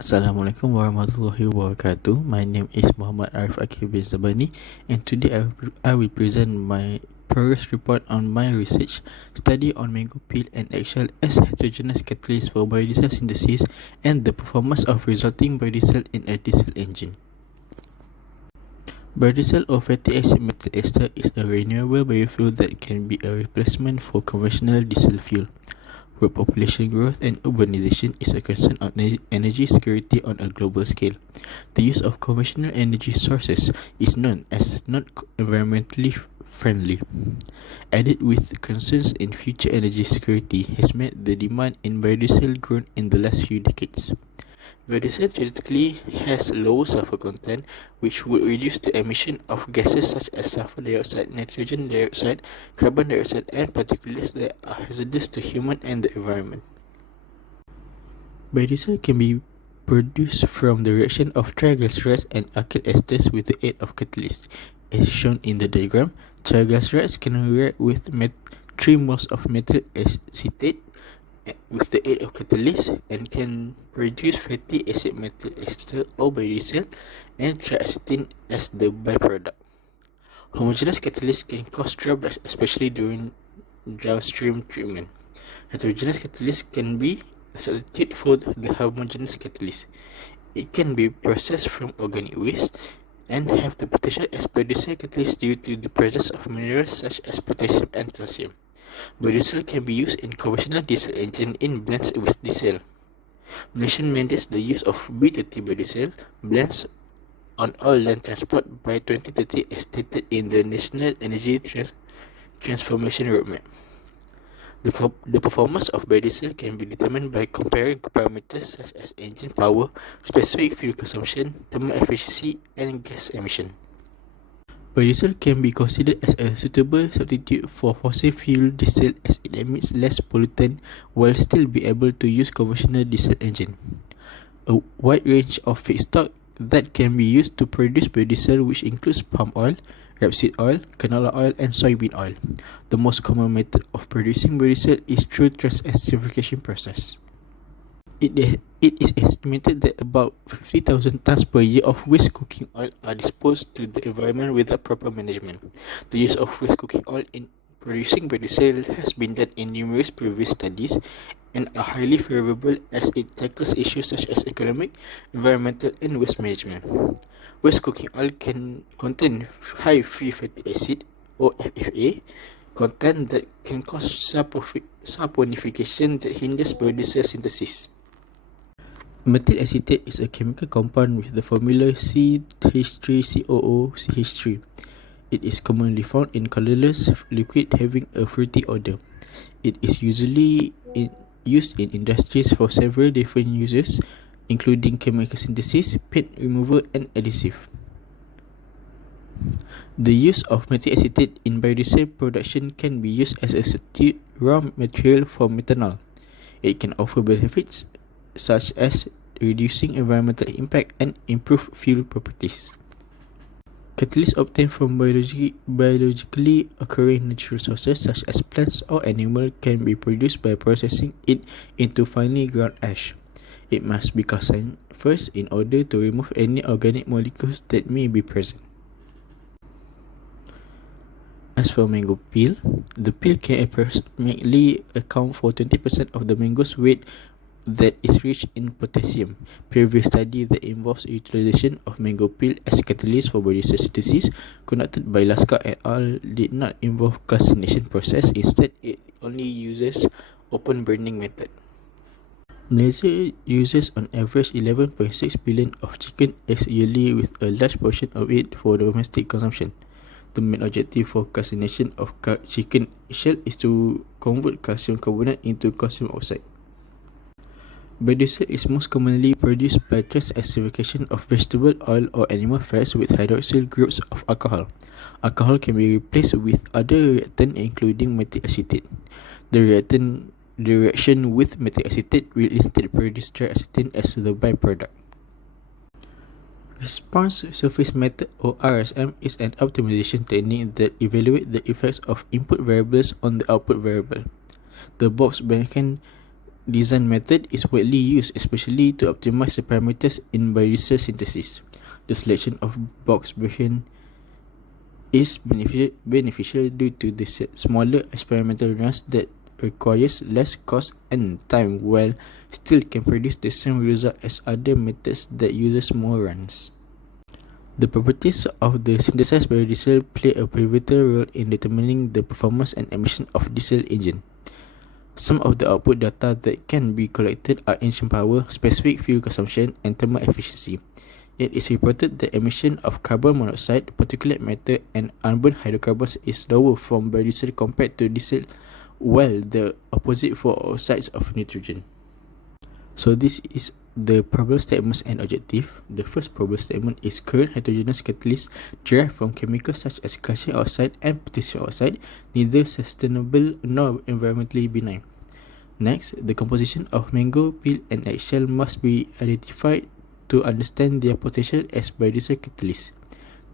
Assalamualaikum warahmatullahi wabarakatuh. My name is Muhammad Arif Aqil bin Zabani, and today I will present my progress report on my research study on mango peel and eggshell as heterogeneous catalysts for biodiesel synthesis and the performance of resulting biodiesel in a diesel engine. Biodiesel or fatty acid methyl ester is a renewable biofuel that can be a replacement for conventional diesel fuel. Where population growth and urbanization is a concern on energy security on a global scale. The use of conventional energy sources is known as not environmentally friendly. Added with concerns in future energy security has made the demand in biodiesel grown in the last few decades. Biodiesel theoretically has low sulfur content, which would reduce the emission of gases such as sulfur dioxide, nitrogen dioxide, carbon dioxide, and particulates that are hazardous to human and the environment. Biodiesel can be produced from the reaction of triglycerides and alkyl esters with the aid of catalysts. As shown in the diagram, triglycerides can react with 3 moles of methyl acetate with the aid of catalyst and can produce fatty acid methyl ester or biodiesel and triacetane as the byproduct. Homogeneous catalysts can cause drawbacks, especially during downstream treatment. Heterogeneous catalysts can be a substitute for the homogeneous catalyst. It can be processed from organic waste and have the potential as biodiesel catalyst due to the presence of minerals such as potassium and calcium. Biodiesel can be used in conventional diesel engine in blends with diesel. Malaysia mandates the use of B30 biodiesel blends on all land transport by 2030 as stated in the National Energy Transformation Roadmap. The performance of biodiesel can be determined by comparing parameters such as engine power, specific fuel consumption, thermal efficiency, and gas emission. Biodiesel can be considered as a suitable substitute for fossil fuel diesel as it emits less pollutant while still be able to use conventional diesel engine. A wide range of feedstock that can be used to produce biodiesel, which includes palm oil, rapeseed oil, canola oil, and soybean oil. The most common method of producing biodiesel is through transesterification process. It is estimated that about 50,000 tons per year of waste cooking oil are disposed to the environment without proper management. The use of waste cooking oil in producing biodiesel has been done in numerous previous studies and are highly favorable as it tackles issues such as economic, environmental, and waste management. Waste cooking oil can contain high free fatty acid or FFA content that can cause saponification that hinders biodiesel synthesis. Methyl acetate is a chemical compound with the formula CH3COOCH3. It is commonly found in colorless liquid having a fruity odor. It is usually used in industries for several different uses, including chemical synthesis, paint removal, and adhesive. The use of methyl acetate in biodiesel production can be used as a substitute raw material for methanol. It can offer benefits such as reducing environmental impact and improve fuel properties. Catalysts obtained from biologically occurring natural sources such as plants or animals can be produced by processing it into finely ground ash. It must be calcined first in order to remove any organic molecules that may be present. As for mango peel, the peel can approximately account for 20% of the mango's weight that is rich in potassium. Previous study that involves utilization of mango peel as catalyst for biodiesel synthesis conducted by Laska et al. Did not involve calcination process. Instead, it only uses open burning method. Malaysia uses on average 11.6 billion of chicken eggs yearly, with a large portion of it for domestic consumption. The main objective for calcination of chicken shell is to convert calcium carbonate into calcium oxide. Biodiesel is most commonly produced by transesterification of vegetable oil or animal fats with hydroxyl groups of alcohol. Alcohol can be replaced with other reactants including methyl acetate. The reaction with methyl acetate will instead produce triacetane as the byproduct. Response surface method or RSM is an optimization technique that evaluates the effects of input variables on the output variable. The box beacon design method is widely used, especially to optimize the parameters in biodiesel synthesis. The selection of box version is beneficial due to the smaller experimental runs that requires less cost and time, while still can produce the same result as other methods that uses more runs. The properties of the synthesized biodiesel play a pivotal role in determining the performance and emission of diesel engine. Some of the output data that can be collected are engine power, specific fuel consumption, and thermal efficiency. It is reported that emission of carbon monoxide, particulate matter, and unburned hydrocarbons is lower from biodiesel compared to diesel, while the opposite for oxides of nitrogen. So this is the problem statements and objective. The first problem statement is current hydrogenous catalysts derived from chemicals such as calcium oxide and potassium oxide, neither sustainable nor environmentally benign. Next, the composition of mango peel and eggshell must be identified to understand their potential as biodiesel catalysts.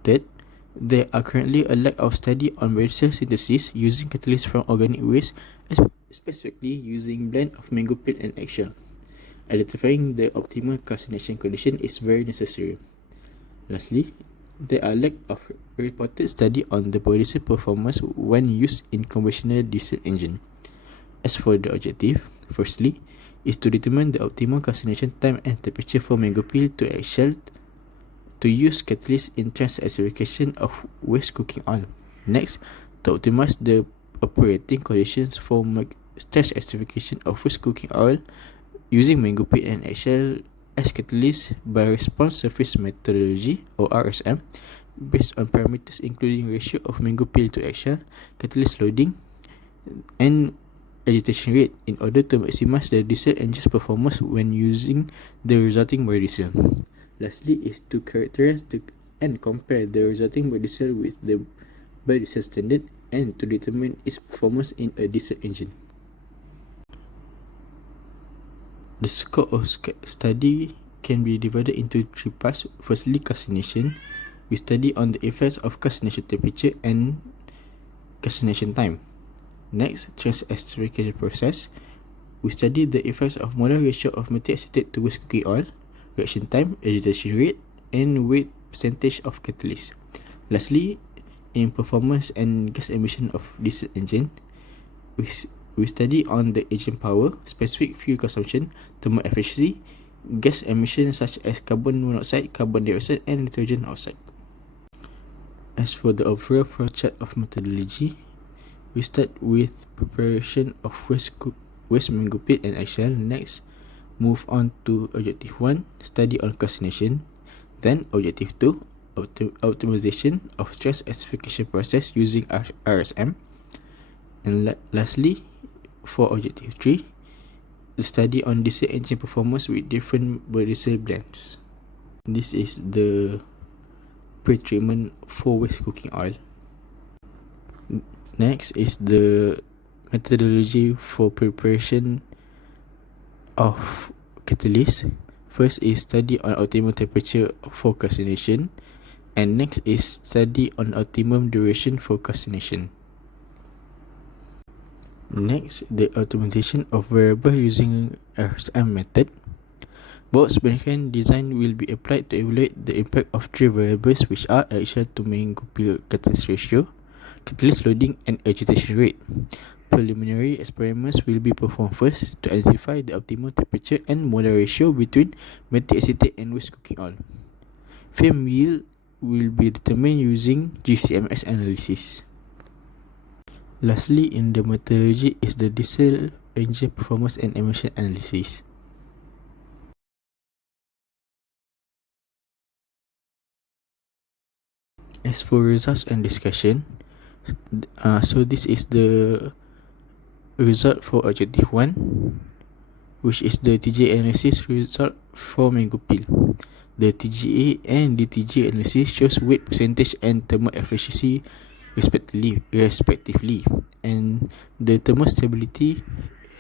Third, there are currently a lack of study on biodiesel synthesis using catalysts from organic waste, specifically using blend of mango peel and eggshell. Identifying the optimal calcination condition is very necessary. Lastly, there are lack of reported study on the biodiesel performance when used in conventional diesel engine. As for the objective, firstly, is to determine the optimal calcination time and temperature for mango peel to eggshell to use catalyst in trans-esterification of waste cooking oil. Next, to optimize the operating conditions for trans-esterification of waste cooking oil using mango peel and eggshell as catalyst by response surface methodology or RSM based on parameters including ratio of mango peel to eggshell, catalyst loading, and agitation rate in order to maximize the diesel engine's performance when using the resulting biodiesel. Lastly is to characterize and compare the resulting biodiesel with the biodiesel standard and to determine its performance in a diesel engine. The scope of study can be divided into three parts. Firstly, calcination. We study on the effects of calcination temperature and calcination time. Next, trans-esterification process. We study the effects of molar ratio of methyl acetate to waste cooking oil, reaction time, agitation rate, and weight percentage of catalyst. Lastly, in performance and gas emission of diesel engine, we study on the engine power, specific fuel consumption, thermal efficiency, gas emission such as carbon monoxide, carbon dioxide, and nitrogen oxide. As for the overall flowchart of methodology, we start with preparation of waste mango peel and eggshell. Next, move on to objective 1, study on calcination. Then objective 2, optimization of trans-esterification process using RSM. And lastly, for objective 3, the study on diesel engine performance with different biodiesel blends. This is the pre-treatment for waste cooking oil. Next is the methodology for preparation of catalyst. First is study on optimum temperature for calcination, and next is study on optimum duration for calcination. Next, the optimization of variable using RSM method. Box Benchmark design will be applied to evaluate the impact of three variables, which are eggshell to mango peel catalyst ratio, catalyst loading, and agitation rate. Preliminary experiments will be performed first to identify the optimal temperature and molar ratio between methyl acetate and waste cooking oil. Flame yield will be determined using GCMS analysis. Lastly, in the methodology is the diesel engine performance and emission analysis. As for results and discussion, so this is the result for objective 1, which is the TGA analysis result for mango peel. The TGA and DTG analysis shows weight percentage and thermal efficiency respectively, and the thermal stability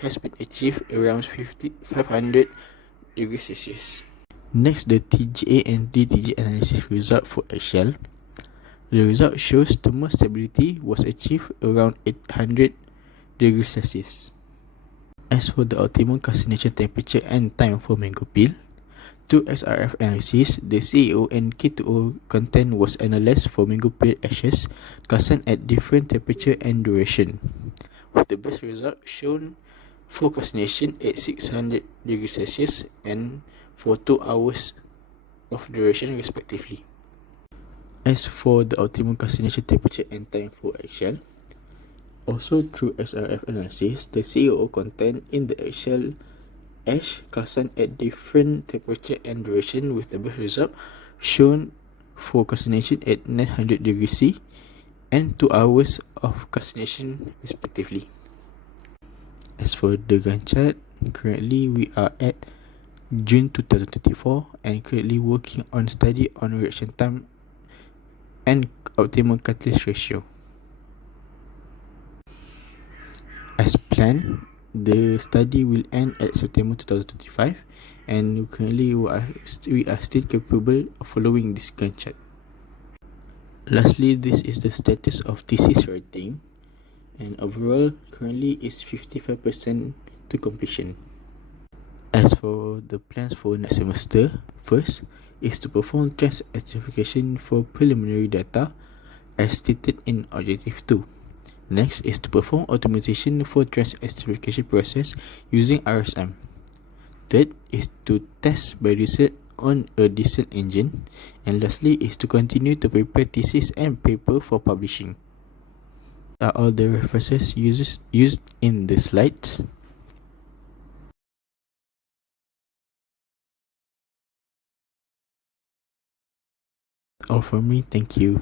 has been achieved around 500 degrees Celsius. Next, the TGA and DTG analysis result for eggshell. The result shows thermal stability was achieved around 800 degrees Celsius. As for the optimum calcination temperature and time for mango peel, through XRF analysis, the CEO and K2O content was analyzed for mango peel ashes calcined at different temperature and duration, with the best result shown for calcination at 600 degrees Celsius and for 2 hours of duration respectively. As for the optimum calcination temperature and time for eggshell, also through XRF analysis, the COO content in the eggshell ash calcined at different temperature and duration with the best result shown for calcination at 900 degrees C and 2 hours of calcination respectively. As for the Gantt chart, currently we are at June 2024 and currently working on study on reaction time and optimal catalyst ratio. As planned, the study will end at September 2025 and currently we are still capable of following this Gantt chart. Lastly, this is the status of thesis writing, and overall currently is 55% to completion. As for the plans for next semester, first is to perform trend estimation for preliminary data as stated in Objective 2. Next is to perform optimization for trend estimation process using RSM. Third is to test biodiesel on a diesel engine. And lastly is to continue to prepare thesis and paper for publishing. Are all the references used in the slides? All from me, thank you.